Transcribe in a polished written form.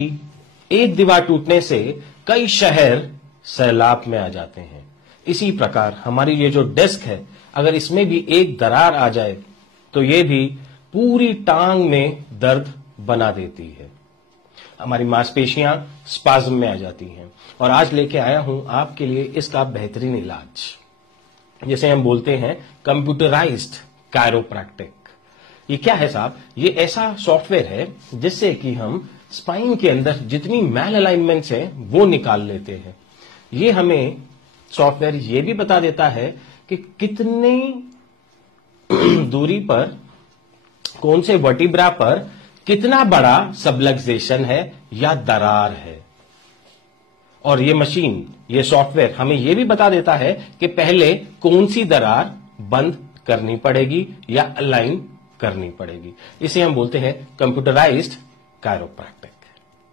एक दीवार टूटने से कई शहर सैलाब में आ जाते हैं। इसी प्रकार हमारी ये जो डेस्क है, अगर इसमें भी एक दरार आ जाए तो ये भी पूरी टांग में दर्द बना देती है। हमारी मांसपेशियां स्पाज्म में आ जाती हैं। और आज लेके आया हूं आपके लिए इसका बेहतरीन इलाज, जिसे हम बोलते हैं कंप्यूटराइज्ड कायरोप्रैक्टिक। ये क्या है साहब? ये ऐसा सॉफ्टवेयर है जिससे कि हम स्पाइन के अंदर जितनी मैल अलाइनमेंट्स हैं वो निकाल लेते हैं। ये हमें सॉफ्टवेयर ये भी बता देता है कि कितनी दूरी पर, कौन से वर्टिब्रा पर कितना बड़ा सबलक्सेशन है या दरार है। और ये मशीन, ये सॉफ्टवेयर हमें यह भी बता देता है कि पहले कौन सी दरार बंद करनी पड़ेगी या अलाइन करनी पड़ेगी। इसे हम बोलते हैं कंप्यूटराइज्ड कायरोप्रैक्टिक।